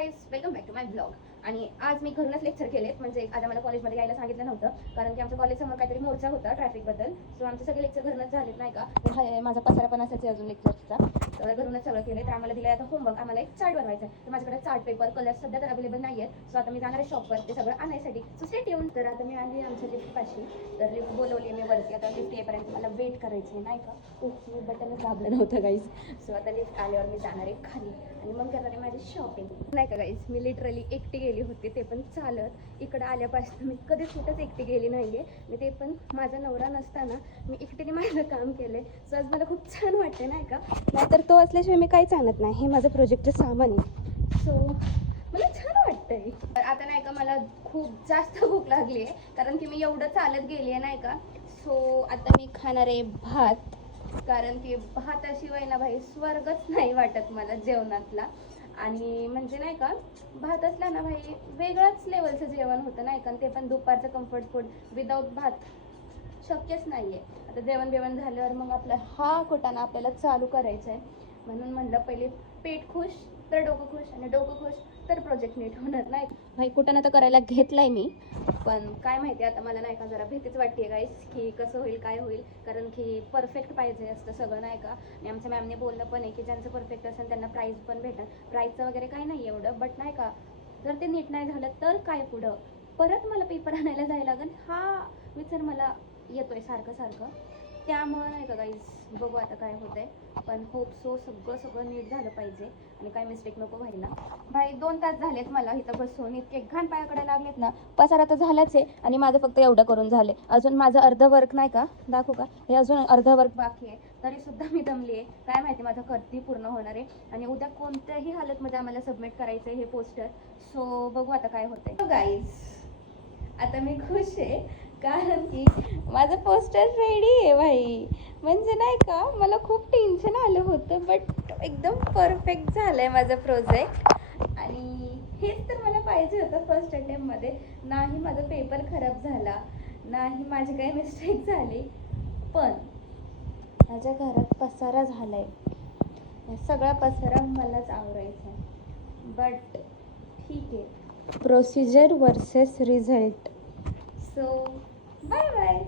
Guys, welcome back to my blog. आणि आज मी घरूनच लेक्चर केलेत. म्हणजे आज आम्हाला कॉलेजमध्ये यायला सांगितलं नव्हतं, कारण की आमच्या कॉलेजसमोर काहीतरी मोर्चा होता ट्रॅफिकबद्दल. सो आमचे सगळे लेक्चर घरूनच झालेत नाही का. तर माझा पसारा पण असायचा अजून लेक्चरचा, तर घरूनच सगळं केलं. तर आम्हाला दिलं आता होमवर्क, आम्हाला एक चार्ट बनवायचा आहे. तर माझ्याकडे चार्ट पेपर कलर सध्या तर अवेलेबल नाही आहेत. सो आता मी जाणार आहे शॉपवर ते सगळं आणायसाठी. So stay tune. तर आता मी आली आमच्या लिफ्टपाशी. तर लिफ्ट बोलवली मी वरती. आता लिफ्ट येईपर्यंत मला वेट करायची नाही का. मी बटनच दाबलं नव्हतं गाईज. सो आता लिफ्ट आल्यावर मी जाणार आहे खाली आणि मग करणार आहे माझी शॉपिंग नाही का गाईज. मी लिटरली एकटी गेली होती, ते पण चालत. इकडं आल्यापासून मी कधीच कुठंच एकटी गेली नाही आहे. मी ते पण माझा नवरा नसताना मी एकटीने माझं काम केलं आहे. सो आज मला खूप छान वाटते नाही का. नाहीतर तो असल्याशिवाय मी काहीच आणत नाही. हे माझं प्रोजेक्टचं सामान आहे. सो मला छान वाटतंय. तर आता नाही का मला खूप जास्त भूक लागली आहे, कारण की मी एवढं चालत गेली आहे नाही का. सो आता मी खाणार आहे भात, कारण की भाताशिवाय ना भाई स्वर्गच नाही वाटत मला जेवणातला. आणि म्हणजे नाही का भात असला ना भाई वेगळंच लेवलचं जेवण होतं नाही का. ते पण दुपारचं कम्फर्ट फूड विदाऊट भात शक्यच नाही आहे. आता जेवण झाल्यावर मग आपला हा कुटाणा आपल्याला चालू करायचा आहे. म्हणून म्हणलं पहिले पेट खुश तर डोकं खुश, आणि डोकं खुश तर प्रोजेक्ट नीट होणार नाही भाई. कुटाणा तर करायला घेतलाय मी, पण काय माहिती आता मला नाही का जरा भीतीच वाटते गाईस की कसं होईल काय होईल, कारण की परफेक्ट पाहिजे असतं सगळं नाही का. आणि आमच्या मॅमने बोललं पण आहे की ज्यांचं परफेक्ट असेल त्यांना प्राईज पण भेटेल. प्राईजचं वगैरे काही नाही एवढं, बट नाही का जर ते नीट नाही झालं तर काय पुढं परत मला पेपर आणायला जायला लागेल, हा विचार मला येतोय सारखं. त्यामुळं नाही का गाईज बघू आता काय होतंय. पण होप सो सगळं नीट झालं पाहिजे आणि काय मिस्टेक नको व्हायला. भाई 2 तास झालेत मला इथं बसून, इतके घाण पायाकडे लागलेत ना. पसारा तर झालाच आहे आणि माझं फक्त एवढं करून झाले. अजून माझं अर्ध वर्क नाही का दाखवू का, हे अजून अर्ध वर्क बाकी आहे. तरी सुद्धा मी दमली आहे. काय माहिती माझं कधी पूर्ण होणार आहे. आणि उद्या कोणत्याही हालतमध्ये आम्हाला सबमिट करायचं आहे हे पोस्टर. सो बघू आता काय होतंय. गाईज आता मी खुश आहे, कारण की माझं पोस्टर रेडी आहे भाई. म्हणजे नाही का मला खूप टेन्शन आलं होतं, बट एकदम परफेक्ट झालंय माझं प्रोजेक्ट. आणि हेच तर मला पाहिजे होतं फर्स्ट अटेम्प्टमध्ये. नाही माझा पेपर खराब झाला, नाही माझी काही मिस्टेक झाली, पण माझ्या घरात पसारा झालाय. सगळा पसारा मलाच आवरायचा आहे. बट ठीक आहे, procedure versus result. So bye bye.